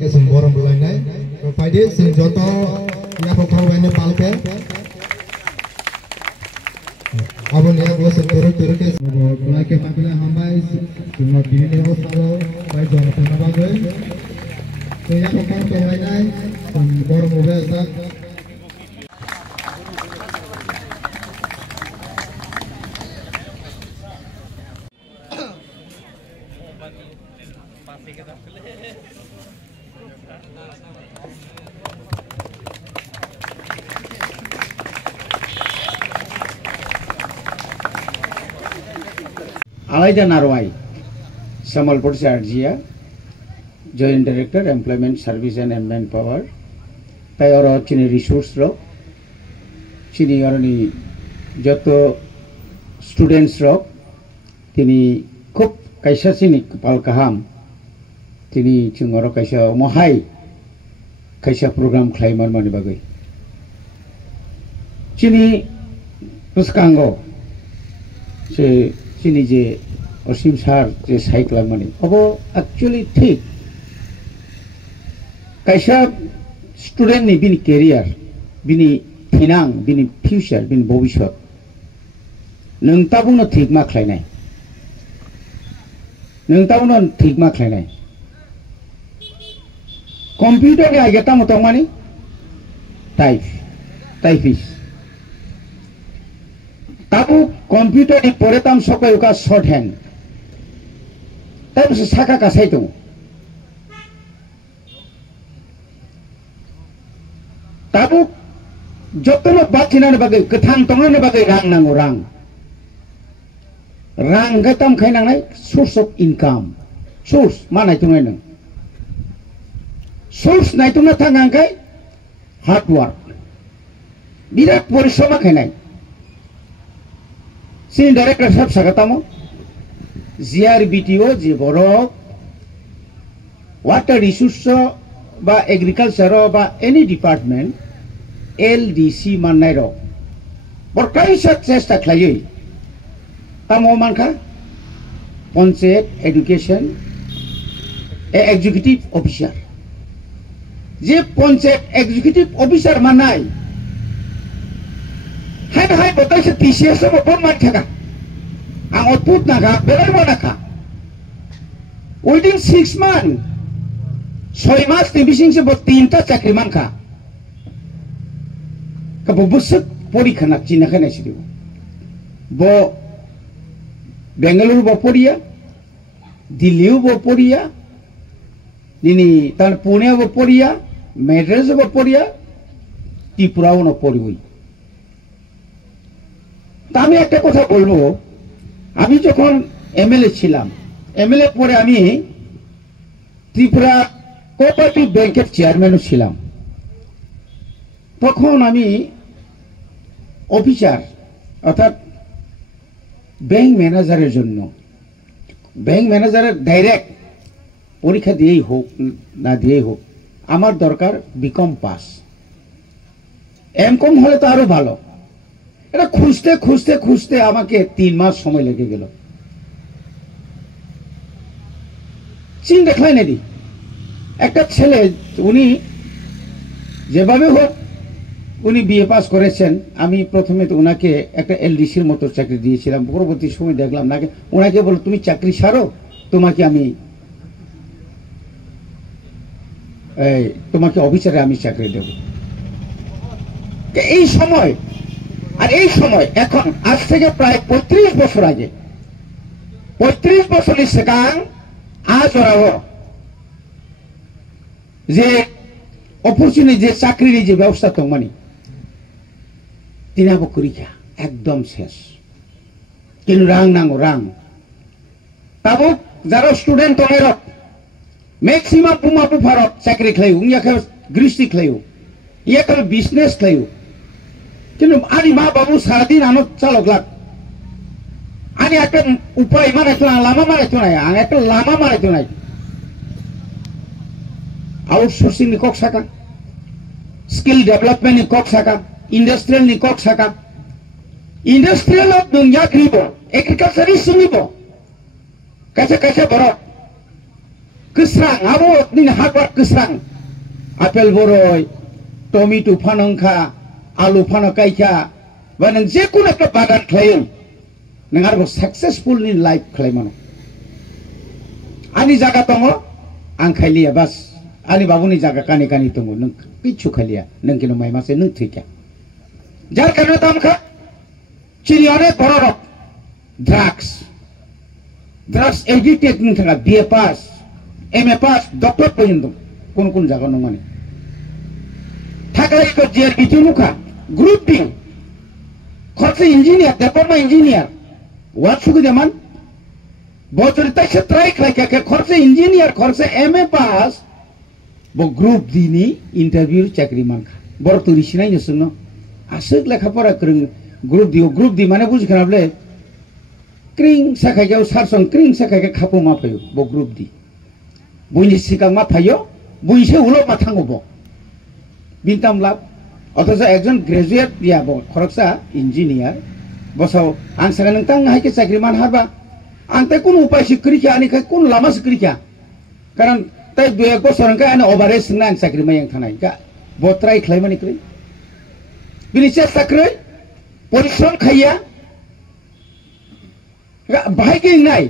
Cái sừng bò rồng lại này, phải đi sừng gió to, nhà phục thâu này bao cái, abon nhà gua sừng turut cái, mulai ke papila hambai, cuma kini ni harus tahu, baik jangan pernah bagai, so nhà phục thâu này, sừng bò rồng về sát. Alaida Narwai, Samalpur Sarjia, Joint Director, Employment Service and Manpower, Tayoro Chini Resource Rock, Chini Yoroni Joto Students Rock, Tini Kup Kaisa Sini Palkaham, Tini Chungoro Kaisa Mohai, Kaisa Program Climber Manibagui. Chini Puskango, se Chini je Osim Sar je cycle money. Abo actually ठीक कैसा student ni bini career, bini tinang, bini future, bini भविष्य नों ताबुनो ठीक मा खालायनाय नों ताबुनो ठीक मा खालायनाय कंप्यूटर के आगे ता मत मानी टाइपिस्ट ताबु कंप्यूटर नि परे ताम सकै का शॉर्ट हैंड तब से साका का सही तो ताबु जतनो बाथिना ने बागै कथान तंगनो ने बागै रां नांगौ रां गतम खायनांनाय सोर्स ऑफ इनकम सोर्स मा नायतुनाय नों सोर्स नायतुना थांगांखाय हार्ड वर्क बिराद परिश्रम खायनाय Sini director sab sakatamo GRBTO je borok water resource ba agriculture ba any department LDC mannai ro borkai sak chesta khlaioi tamo manka panchayat education executive officer je panchayat executive officer mannai hai botai se TCS mo pon man thaka ang output na ka belar mo na ka within 6 months 6 mas tibising se bot 3 ta chakri man ka busuk porikha na china khana sidu bo Bengaluru bo poriya Delhi bo poriya nini tar Pune bo poriya Madras bo poriya Tripura no poriwi আমি একটা কথা বলবো আমি যখন MLA ছিলাম MLA পরে আমি Tripura cooperative ব্যাংকের চেয়ারম্যানও ছিলাম তখন আমি অফিসার অর্থাৎ ব্যাংক ম্যানেজারের জন্য ব্যাংক ম্যানেজারের ডাইরেক্ট পরীক্ষা দিয়েই হোক না দিয়েই হোক আমার দরকার বিকম পাস এমকম হলে তো আরো ভালো এটা খুঁজতে খুঁজতে খুঁজতে আমাকে 3 মাস সময় লেগে গেল চিন্তা খাই নাকি একটা ছেলে উনি যেভাবে হোক উনি বিএ পাস করেছেন আমি প্রথমে তো উনাকে একটা এলডিসির মতো চাকরি দিয়েছিলাম পরবর্তী সময় দেখলাম নাকি উনাকে বল তুমি চাকরি ছাড়ো তোমাকে আমি তোমাকে অফিসারে আমি চাকরি দেব এই সময় আর এই সময় এখন আজ থেকে প্রায় 35 বছর আগে 35 বছরের সেকাং আজ ওরাও যে অপরচুনিটি যে চাকরির যে ব্যবস্থা তো মানে তিনাবো পরীক্ষা একদম শেষ কিন্তু রাং নাঙ্গো রাং তাবো যারা স্টুডেন্ট তলের ম্যাক্সিমাম পুমাপু ভারত চাকরি খাইও ইয়াকে গৃষ্টি খাইও ইয়াকে বিজনেস খাইও কিন্তু আনি মা বাবু সারাদিন আনত চালক লাগ আনি একটা উপায় মারাইতো না লামা মারাইতো না আমি একটা লামা মারাইতো নাই outsourcing ni kok saka skill development ni kok saka industrial ni kok saka industrial of dunya kribo agriculture is sumibo kaisa kaisa boro kesrang abo nin hardwork kesrang apel boroi tomato phanongkha alu phanokaikha ba nang je kuna ka bagan khlaim nang arbo successful in life khlaimano ani jaga tongo ang khailia bas ani babuni jaga kani kani tongo nang kichu khailia nang kino mai mase nang thikya jar karone tamkha chini onek borok drugs addicted nang thanga BA pass MA pass doctor pojento কোন কোন জায়গা নং মানে থাকাই তো জের B2 নুখা grouping খরচে engineer diploma engineer watt সুবিধা মান বছর তাই ট্রাই খাইকা খরচে ইঞ্জিনিয়ার খরচে MA পাস ব গ্রুপ দিনি ইন্টারভিউ চাকরি মানখা বড় তুরি সিনাই নসুন আসক লেখাপড়া করং গ্রুপ দি মানে বুঝি খারাপলে ক্রিং সাখাইগাও সারসং ক্রিং সাখাইকা খাপো মাফাयो ব গ্রুপ দি বুইনি সিকাং মাফাयो বুইছে উলো মাথাঙ্গব বিনতাম লাভ অথচ একজন গ্রাজুয়েট দিয়াব খরকসা ইঞ্জিনিয়ার বসাও আং সাগা নংতাং হাইকে চাকরি মান হারবা আং তাই কোন উপায় শিক্ষিকা আনি খাই কোন লামা শিক্ষিকা কারণ তাই দুই এক বছর আং আনি ওভারেজ না আং চাকরি মাইয়াং থানাই কা বত্রাই খাইমানি কই বিনি চেষ্টা কই পরিশ্রম খাইয়া বাহাইকে নাই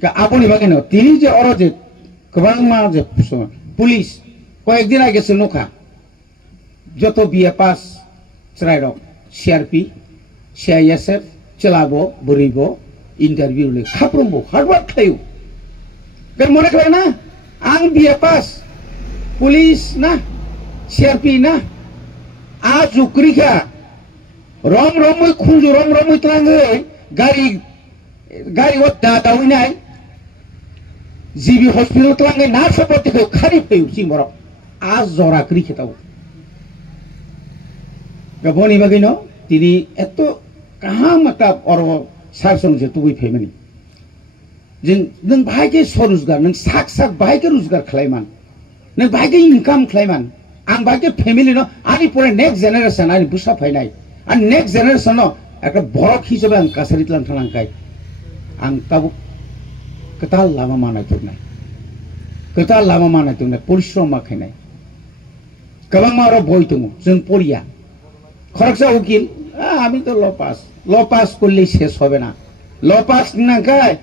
কা আপনি বাগেন তিনি যে অরজে গোबां मा যে পুলিশ কয়েকদিন আগে নৌকা যত বিএ পাস চরাইরক CRP CISF চলাবো বরিব ইন্টারভিউ লে খাপ্রমবো হার্ডওয়ার্ক খাইও কেন মনে করে না আং বিএ পাস পুলিশ না CRP না আ জুকরিখা রম রমই খুঁজু রম রমই তাঙ্গে গাড়ি ও দাউই নাই জিবি হসপিটাল তাঙ্গে না সপতি কই খারি পেউ সিমর আজ জরা করি খেতাও গবনি বাগিনো তিনি এত কাহাম একটা অর সারসং যে তুই ফেমিনি जों नों भाइके स्वरोजगार नों साक साक भाइके रोजगार खालायमान नों भाइके इनकाम खालायमान आं भाइके फेमिलि न आनि परे नेक्स्ट जेनारेशन आनि बुसा फायनाय आं नेक्स्ट जेनारेशन न একটা বড় হিসেবে आं कासारि तलां थांखाय आं ताबो कताल लामा मानाय तुगनाय कताल लामा मानाय तुगनाय परिश्रम माखायनाय गोबां मारो बय दङ जों पलिया खरकसा उकिल আমি তো ল পাস করলেই শেষ হবে না ল পাস নাকায়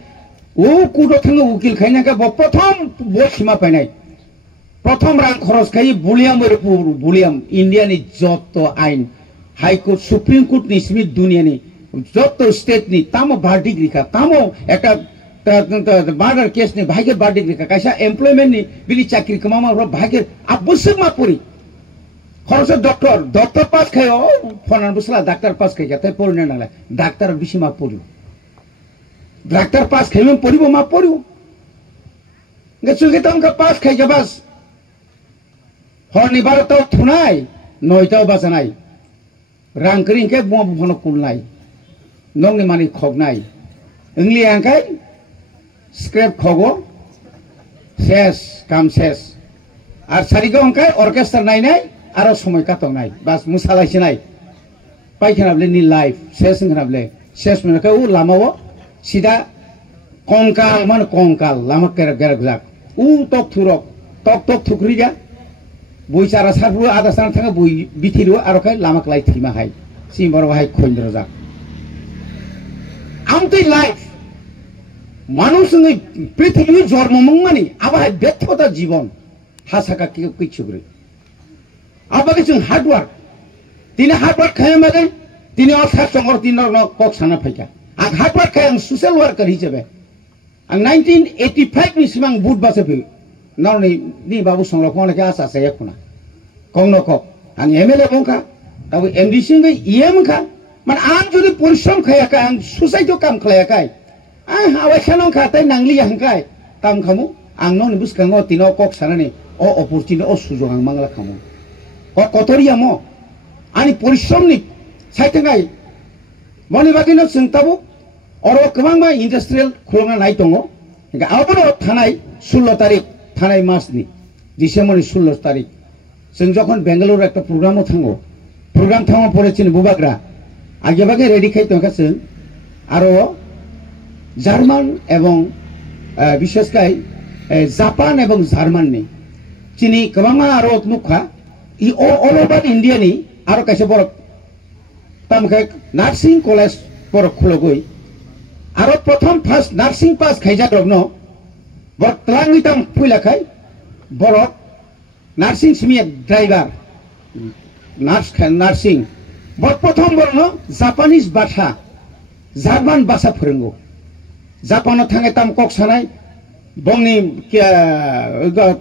ও কুটো থাঙ্গে উকিল খাইনাকা প্রথম বই সীমা পাইনাই প্রথম রাং খরচ খাই বুলিয়াম ইন্ডিয়ানি যত আইন হাইকোর্ট সুপ্রিম কোর্ট নি স্মিথ দুনিয়ানি যত স্টেট নি তামো বার্ডিক রিখা তামো একটা মার্ডার কেস নি ভাইকে বার্ডিক রিখা কাইসা এমপ্লয়মেন্ট নি বিলি চাকরি কমামা ভাইকে আবশ্যক মা পড়ি খরচ ডক্টর পাস খায় ফনান বুসলা ডাক্তার পাস খাই তাই পড়নে নালে ডাক্তার বেশি মা পড়িও ডাক্তার পাস খাইবেন পড়িব মা পড়িও গেছুকে তমকা পাস খাই যাবাস হরনি 12টাও থুনাই 9টাও বাজানাই রাং করিংকে বম ফন কুলনাই নংনি মানি খগনাই ইংলি আংকাই স্ক্র্যাপ খগো শেষ কাম শেষ আর সারিগো আংকাই অর্কেস্ট্রা নাইনাই আরো সময় কাটনাই বাস মুসালাইছিনাই পাইখানাবলে নি লাইফ শেষ ngনাবলে শেষ মনে ও লামাও সিধা কঙ্কাল মানে কঙ্কাল লামা গেরাক উ টক থুকরি যা বই চারা সারবো আধা সানা থাকা বই বিথিরো আর খাই লামাক লাই থিমা হাই সিমবর হাই খৈন্দ্র যা আমতেই লাইফ মানুষ পৃথিবীর জন্মমং মানে আবার ব্যর্থতা জীবন হাসাকা কিছু করে আবাকে जों हार्डवर्क তিনি हार्डवर्क খায় মানে তিনি অর্থাৎ সংগর তিন কক সানা ফাইকা आं हार्डवर्क खाय आं सोशल वर्कर हिसाबै आं 1985 नि सिमां बुट बासे फै नावनि नि बाबु संरक्षण के आसा से एखुना कौन कक आं एमएलए बंखा दाबो एमडीसी गै ईएम खा माने आं जुदि परिश्रम खायाखा आं सोसाइटी काम खायाखा आं हावायसानो खातै नांगलि हांखाय ताम खामु आं ननि बुसखाङो तिनो कक सानानि अ अपरचुनिटी अ सुजोग आं मांगला खामु कतरिया म आनि परिश्रमनि साइथाङाय मनि बाकिनो जों ताबो अरो गोबां इन्डास्ट्रियेल खुलंना नाय दङ आबो थानाय 16 तारिख थानाय मासनि डिसेम्बरनि 16 तारिख जों যখন बेंगालुरु একটা প্রোগ্রামও থাঙ্গো প্রোগ্রাম থামা পড়েছেন বুবাগ্রা আগেভাগে রেডি খাইতো কাছে আরো জার্মান এবং বিশেষ করে जापान एवं जार्मानी चिनी गोबां आरो नुखा इ अल ओभार इंडिया नि आरो कायसे बर तामखे नार्सिं कलेज बर खुलगै आरो प्रथम फार्स्ट नार्सिं पास खायजाग्रबनो बर तलांनि ताम फैलाखाय बर नार्सिं सिमिया ड्राइभार नार्सिं बर प्रथम बरनो जापानीज भाषा जार्मान भाषा फोरोंगौ जापानाव थांनाय ताम कक सानाय बंनि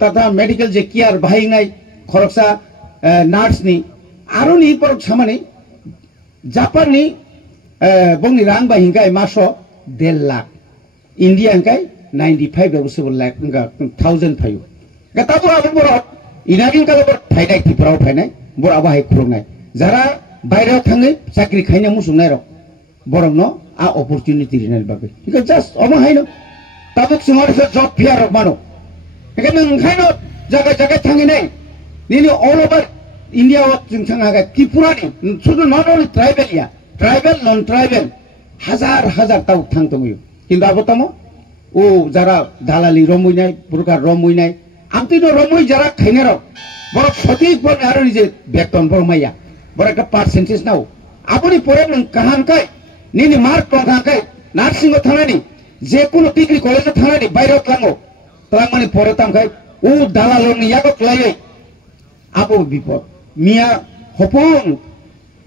टाटा मेडिकल जे केयार बाहायनाय खरसा नार्सनि आरो नि परक सामानि जापाननि बंनि रां बाहिंगाय मासो 1.5 लाख इंडिया अंकाय 95 लाख 1000 फायो गताबो आबो बर इनारिं कालबर फायनाय तिफराव फायनाय बर आबाहाय खुरनाय जारा बायराव थाङै साख्रि खायनो मुसुनाय र बरमनो आ अपॉर्चुनिटी रिनाय बागै बिकज जस्ट अमाहायनो ताबुक सिंहर से जॉब फेयर मानो एके नंखायनो जागा जागा थाङिनाय निनि ऑल ओवर इंडिया व जों थाङागा त्रिपुरानि सुदु नट ओनलि ट्राइबल नन ट्राइबल हजार ताव थांदोंयो किन्तु आबोतमो ओ जारा दालाली रमुइनाय बुरकार रमुइनाय आमतिनो रमुइ जारा खायनेर बर सঠিক बर आरो निजे बेतन बरमाया बर एक पार्सेंटेज नाव आबोनि परे नों काहानकाय निनि मार्क प्रधानकाय नार्सिंग थानानि जे कोनो डिग्री कलेज थानानि बायराव थांगो तांमानि परे तांखाय उ दालालनि यागो क्लायै आबो बिपद मिया हपन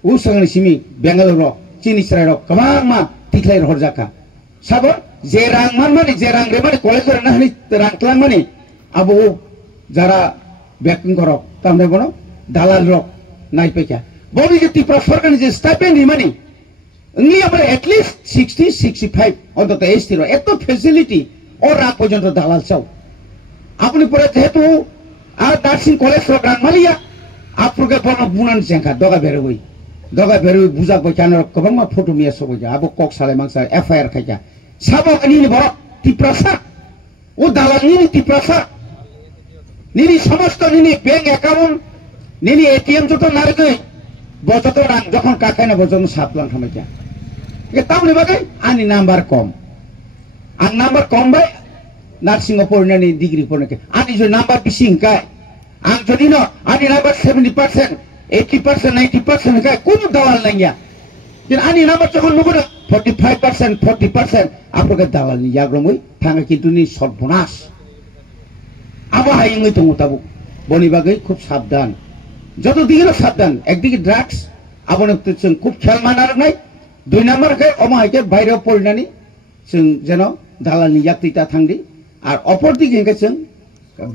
उ संगनि सिमि बेंगालुरु चिनिस्राय रक गोबां मा तिख्लाय हरजाका साबो जे रां माने जे रां रे माने कलेज रे नाहनि रां क्लां माने आबो जारा बेकिं करक तामने बनो दालाल रक नायपेका बनि जे तिप्रा सरकारनि जे स्टाइपेंड माने only about at least 60-65 অন্তত এই স্থির এত ফেসিলিটি ওর রাগ পর্যন্ত দালাল চাও আপনি পরে যেহেতু আর নার্সিং কলেজ রাং মালিয়া আপনাকে বড় বুনান জেঙ্কা দগা বেরোই বুঝা বই কেন গোবাং মা ফটো মিয়া সবই যা আবো কক সালে মাংসা এফআইআর খাইকা সাবো নিনি বড় টিপ্রাসা ও দালাল নিনি টিপ্রাসা নিনি সমস্ত নিনি ব্যাংক অ্যাকাউন্ট নিনি এটিএম যত নারগৈ বজত রাং যখন কাকাইনা বজত সাপলাং খামাইকা तामनि बागै आंनि नाम्बार कम आं नाम्बार कम बाय नार्सिंग फरायनानै डिग्री फरायनायखाय आंनि जो नाम्बार बेसि हिंखाय आं जुदि न आंनि नाम्बार 70% 80% 90% हिंखाय कुनु दालाल नांगिया किन आंनि नाम्बार जखन नुगोन 45% आपरके दालालनि याग्रमै थाङा किन्तु नि सर्बनाश आबो हायङै दङ ताबो बनि बागै खूब साबधान যত দিকে সাবধান একদিকে ড্রাগস आबोनो जों खूब खेल मानारनाय दुई नम्बर के अमाहायके बायराव पड़नानै जों जेन दालालनि याक्तिता थांदि आर अपर दिगे जों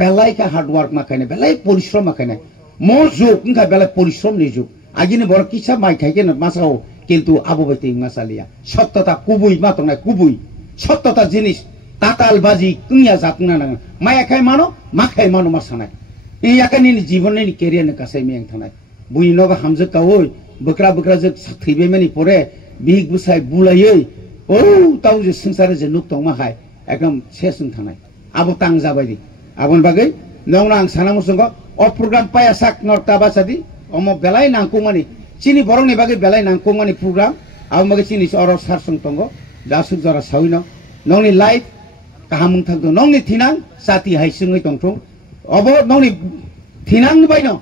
बेलायका हार्ड वर्क माखायनाय बेलाय परिश्रम माखायनाय म जुग इनका बेलाय परिश्रम नि जुग आगिनि बर किसा माइ खायके मासाव किन्तु आबो बायते मासालिया सत्यता कुबुइ मातंनाय कुबुइ सत्यता जिनिस ताताल बाजी कुनिया जातना नाङा मायाखाय मानो माखाय मानो मासानाय इयाखानि जीवननि केरियारनि कासाय में थानाय बुइनोबा हामजो कावै बकरा जो थैबाय मानि परे बिग बुसाय बुलायै औ ताव जे संसार जे नुक दं माहाय एकदम सेसुं थानाय आबो तां जाबायदि आबन बागै नंना आं सानामु संग अ प्रोग्राम पाया साक नरता बासादि अम बेलाय नांको मानि चिनि बरंनि बागै बेलाय नांको मानि प्रोग्राम आबो बागै चिनि अर सारसुं तंग दासुक जरा साविनो नंनि लाइफ काहामुं थांदो नंनि थिनां जाति हायसुङै दंथं अबो नंनि थिनां बायनो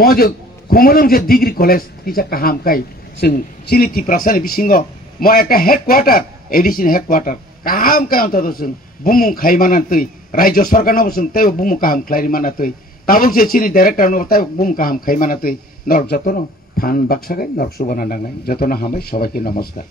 मजे खमलम जे डिग्री कलेज किसा काहाम काय जों चिनि तिप्रासानि बिसिङाव म एका हेडक्वार्टार एडिसन हेडक्वार्टार काहाम काय अन्तत जों बुमुं खायमानातै राज्य सरकारनाव जों तै बुमुं काहाम ख्लायमानातै ताबो जे चिनि डाइरेक्टरनाव तै बुमुं काहाम खायमानातै नरक जतन फान बाक्सागाय नरक सुबाना नांनाय जतन हामबाय सबाइके नमस्कार।